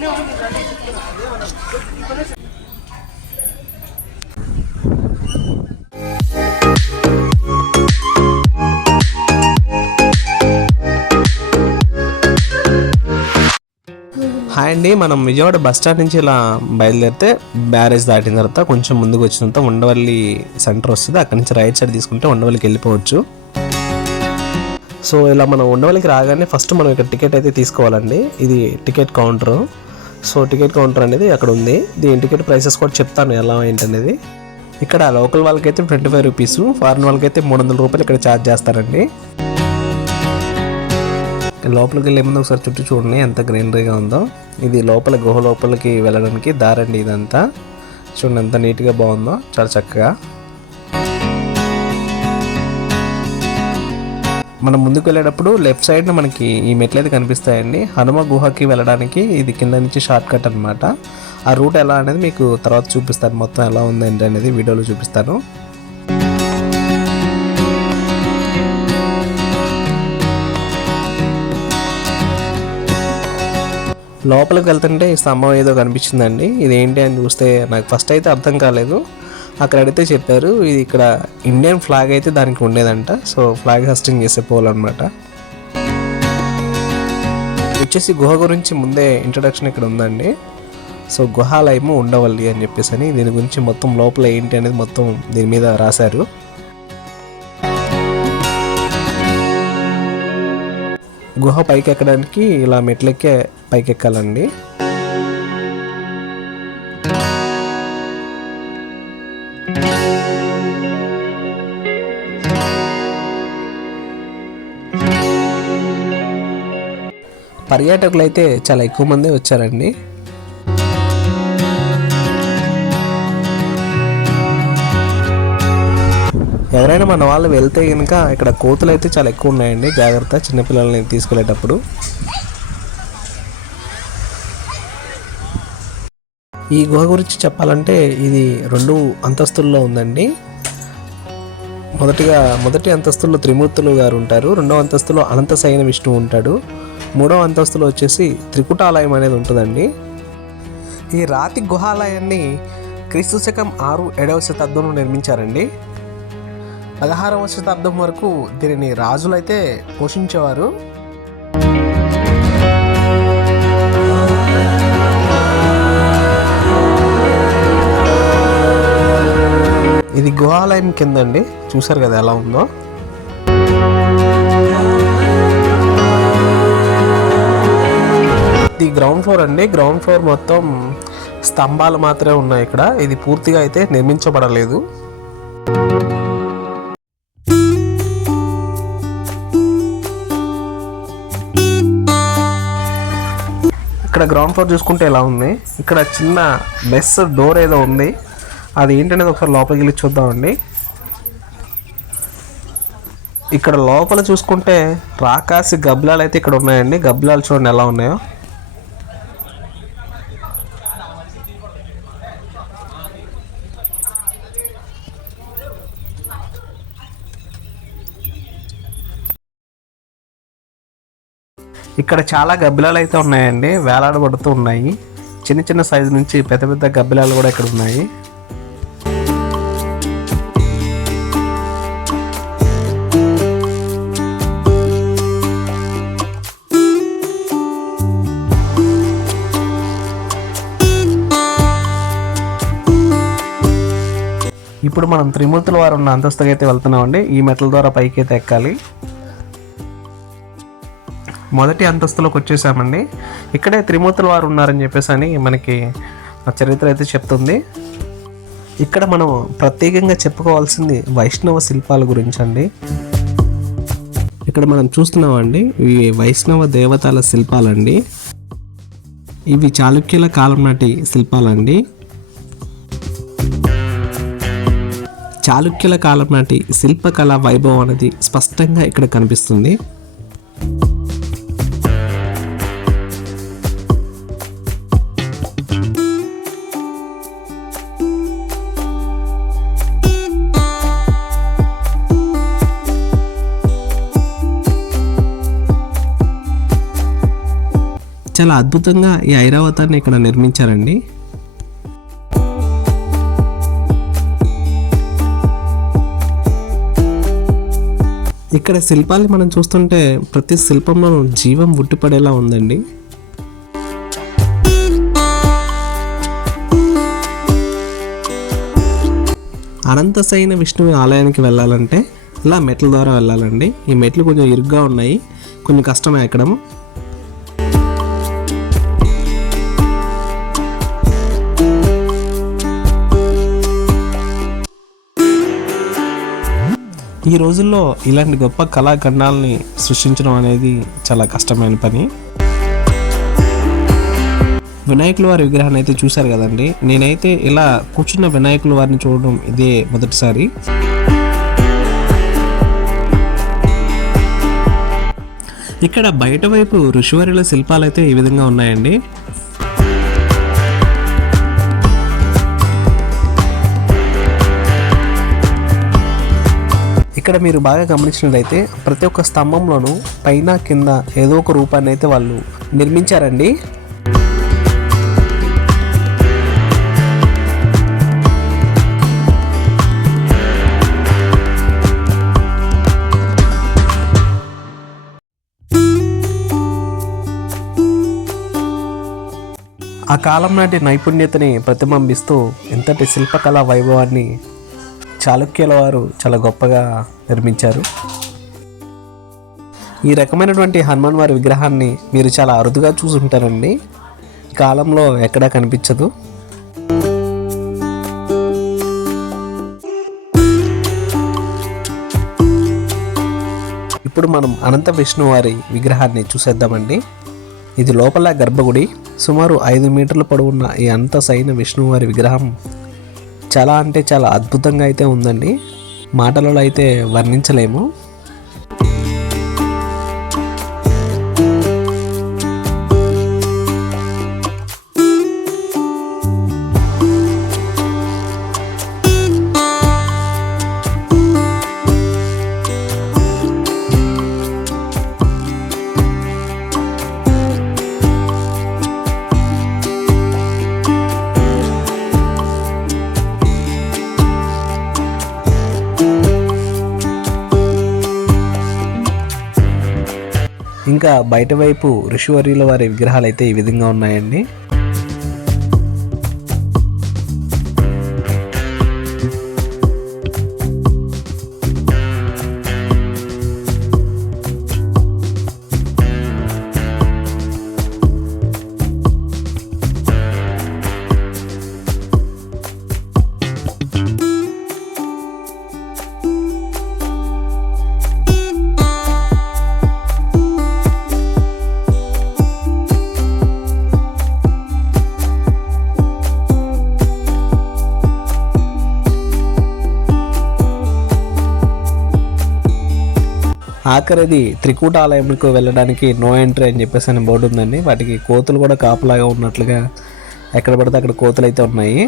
Hi అండి, మనం Vijayawada bus stand నుంచి ఇలా బయలుదేరితే బ్యారేజ్ దాటిన తర్వాత కొంచెం ముందుకు వచ్చిన తర్వాత ఉండవల్లి సెంటర్ వస్తుంది. అక్కడ నుంచి రైట్ సైడ్ తీసుకుంటే ఉండవల్లికి వెళ్ళిపోవచ్చు. సో ఇలా మనం ఉండవల్లికి రాగానే ఫస్ట్ మనం ఇక్కడ టికెట్ అయితే తీసుకోవాలండి. ఇది ticket counter. So ticket counter అనేది అక్కడ ఉంది. దీని టికెట్ ప్రైసెస్ కూడా చెప్తాను ఎలా ఏంటనేది. ఇక్కడ లోకల్ వాళ్ళకైతే 25 రూపీస్, ఫారిన్ వాళ్ళకైతే 300 రూపాయలు ఇక్కడ ఛార్జ్ చేస్తారండి. లోపలికి వెళ్ళే ముందు ఒకసారి చుట్టూ చూడండి ఎంత గ్రీనరీగా ఉందో. ఇది లోపల గుహ లోపలికి వెళ్ళడానికి దారండి. ఇదంతా చూడండి ఎంత నీట్గా బాగుందో, చాలా చక్కగా. మనం ముందుకు వెళ్ళేటప్పుడు లెఫ్ట్ సైడ్న మనకి ఈ మెట్లు అయితే కనిపిస్తాయండి. హనుమ గుహకి వెళ్ళడానికి ఇది కింద నుంచి షార్ట్ కట్ అనమాట. ఆ రూట్ ఎలా అనేది మీకు తర్వాత చూపిస్తాను. మొత్తం ఎలా ఉందండి అనేది వీడియోలో చూపిస్తాను. లోపలికి వెళ్తుంటే ఈ స్తంభం ఏదో కనిపించిందండి. ఇదేంటి అని చూస్తే నాకు ఫస్ట్ అయితే అర్థం కాలేదు. అక్కడ అడిగితే చెప్పారు ఇది ఇక్కడ ఇండియన్ ఫ్లాగ్ అయితే దానికి ఉండేదంట. సో ఫ్లాగ్ హస్టింగ్ చేసే పోల్ అనమాట. వచ్చేసి గుహ గురించి ముందే ఇంట్రడక్షన్ ఇక్కడ ఉందండి. సో గుహాలయము ఉండవల్లి అని చెప్పేసి అని దీని గురించి మొత్తం లోపల ఏంటి అనేది మొత్తం దీని మీద రాశారు. గుహ పైకి ఎక్కడానికి ఇలా మెట్లెక్కే పైకి ఎక్కాలండి. పర్యాటకులు అయితే చాలా ఎక్కువ మంది వచ్చారండి. ఎవరైనా మన వాళ్ళు వెళ్తే కనుక ఇక్కడ కోతులు అయితే చాలా ఎక్కువ ఉన్నాయండి. జాగ్రత్త చిన్నపిల్లల్ని తీసుకెళ్ళేటప్పుడు. ఈ గుహ గురించి చెప్పాలంటే ఇది 2 అంతస్తుల్లో ఉందండి. మొదటి అంతస్తులో త్రిమూర్తులు గారు ఉంటారు. 2వ అంతస్తులో అనంత శయన విష్ణువు ఉంటాడు. 3వ అంతస్తులో వచ్చేసి త్రికుటాలయం అనేది ఉంటుందండి. ఈ రాతి గుహాలయాన్ని క్రీస్తు శకం 6-7వ శతాబ్దంలో నిర్మించారండి. 16వ శతాబ్దం వరకు దీనిని రాజులైతే పోషించేవారు. ఇది గుహాలయం కింద అండి. చూసారు కదా ఎలా ఉందో. ఇది గ్రౌండ్ ఫ్లోర్ అండి. గ్రౌండ్ ఫ్లోర్ మొత్తం స్తంభాలు మాత్రమే ఉన్నాయి ఇక్కడ. ఇది పూర్తిగా అయితే నిర్మించబడలేదు. ఇక్కడ గ్రౌండ్ ఫ్లోర్ చూసుకుంటే ఎలా ఉంది. ఇక్కడ చిన్న మెస్ డోర్ ఏదో ఉంది. అది ఏంటనేది ఒకసారి లోపలికి వెళ్ళి చూద్దామండి. ఇక్కడ లోపల చూసుకుంటే రాకాసి గబ్బిలాలు అయితే ఇక్కడ ఉన్నాయండి. గబ్బిలాలు చూడండి ఎలా ఉన్నాయో. ఇక్కడ చాలా గబ్బిలాలు అయితే ఉన్నాయండి, వేలాడబడుతూ ఉన్నాయి. చిన్న చిన్న సైజు నుంచి పెద్ద పెద్ద గబ్బిలాలు కూడా ఇక్కడ ఉన్నాయి. ఇప్పుడు మనం త్రిమూర్తుల వారు ఉన్న అంతస్తుకి అయితే వెళ్తున్నామండి. ఈ మెట్ల ద్వారా పైకి అయితే ఎక్కాలి. మొదటి అంతస్తులోకి వచ్చేసామండి. ఇక్కడే త్రిమూర్తుల వారు ఉన్నారని చెప్పేసి అని మనకి చరిత్ర అయితే చెప్తుంది. ఇక్కడ మనం ప్రత్యేకంగా చెప్పుకోవాల్సింది వైష్ణవ శిల్పాల గురించి అండి. ఇక్కడ మనం చూస్తున్నామండి ఇవి వైష్ణవ దేవతల శిల్పాలండి. ఇవి చాళుక్యుల కాలం నాటి శిల్పాలండి. చాళుక్యుల కాలం నాటి శిల్పకళ వైభవం అనేది స్పష్టంగా ఇక్కడ కనిపిస్తుంది. చాలా అద్భుతంగా ఈ ఐరావతాన్ని ఇక్కడ నిర్మించారండి. ఇక్కడ శిల్పాన్ని మనం చూస్తుంటే ప్రతి శిల్పంలో జీవం ఉట్టిపడేలా ఉందండి. అనంతశయన విష్ణువు ఆలయానికి వెళ్ళాలంటే ఇలా మెట్ల ద్వారా వెళ్ళాలండి. ఈ మెట్లు కొంచెం ఇరుగ్గా ఉన్నాయి, కొంచెం కష్టమే ఎక్కడం. ఈ రోజుల్లో ఇలాంటి గొప్ప కళాఖండాలని సృష్టించడం అనేది చాలా కష్టమైన పని. వినాయకుల వారి విగ్రహాన్ని అయితే చూశారు కదండి. నేనైతే ఇలా కూర్చున్న వినాయకుల వారిని చూడడం ఇదే మొదటిసారి. ఇక్కడ బయట వైపు ఋషివర్యుల శిల్పాలు అయితే ఈ విధంగా ఉన్నాయండి. ఇక్కడ మీరు బాగా గమనించినట్లయితే ప్రతి ఒక్క స్తంభంలోనూ పైన కింద ఏదో ఒక రూపాన్ని అయితే వాళ్ళు నిర్మించారండి. ఆ కాలం నాటి నైపుణ్యతని ప్రతిబింబిస్తూ ఎంతటి శిల్పకళా వైభవాన్ని చాళుక్యుల వారు చాలా గొప్పగా నిర్మించారు. ఈ రకమైనటువంటి హనుమాన్ వారి విగ్రహాన్ని మీరు చాలా అరుదుగా చూసుంటారండి. ఈ కాలంలో ఎక్కడా కనిపించదు. ఇప్పుడు మనం అనంత విష్ణు వారి విగ్రహాన్ని చూసేద్దామండి. ఇది లోపల గర్భగుడి. సుమారు 5 మీటర్ల పొడవున్న ఈ అనంతశయన విష్ణువు వారి విగ్రహం చాలా అంటే చాలా అద్భుతంగా అయితే ఉందండి. మాటలలో అయితే వర్ణించలేము. ఇంకా బయట వైపు ఋషివర్యుల వారి విగ్రహాలు అయితే ఈ విధంగా ఉన్నాయండి. ఆఖరిది త్రికూట ఆలయంకు వెళ్ళడానికి నో ఎంట్రీ అని చెప్పేసి అని బోర్డు ఉందండి. వాటికి కోతులు కూడా కాపలాగా ఉన్నట్లుగా ఎక్కడ పడితే అక్కడ కోతులు అయితే ఉన్నాయి.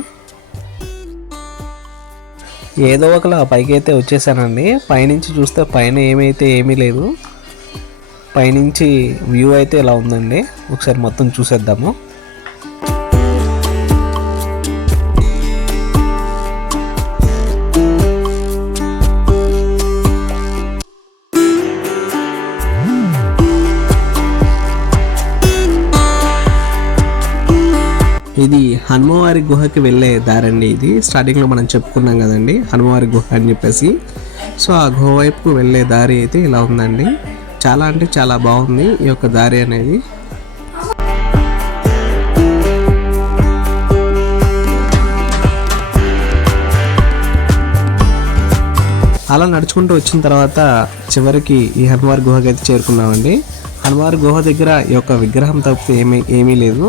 ఏదో ఒకలా పైకి అయితే వచ్చేసానండి. పైనుంచి చూస్తే పైన ఏమీ లేదు. పైనుంచి వ్యూ అయితే ఇలా ఉందండి. ఒకసారి మొత్తం చూసేద్దాము. ఇది హనుమవారి గుహకి వెళ్ళే దారండి. ఇది స్టార్టింగ్లో మనం చెప్పుకున్నాం కదండి హనుమవారి గుహ అని చెప్పేసి. సో ఆ గుహ వైపుకు వెళ్ళే దారి అయితే ఇలా ఉందండి. చాలా అంటే చాలా బాగుంది ఈ యొక్క దారి అనేది. అలా నడుచుకుంటూ వచ్చిన తర్వాత చివరికి ఈ హనుమవారి గుహకి అయితే చేరుకున్నామండి. హనుమవారి గుహ దగ్గర ఈ యొక్క విగ్రహం తప్పితే ఏమీ లేదు.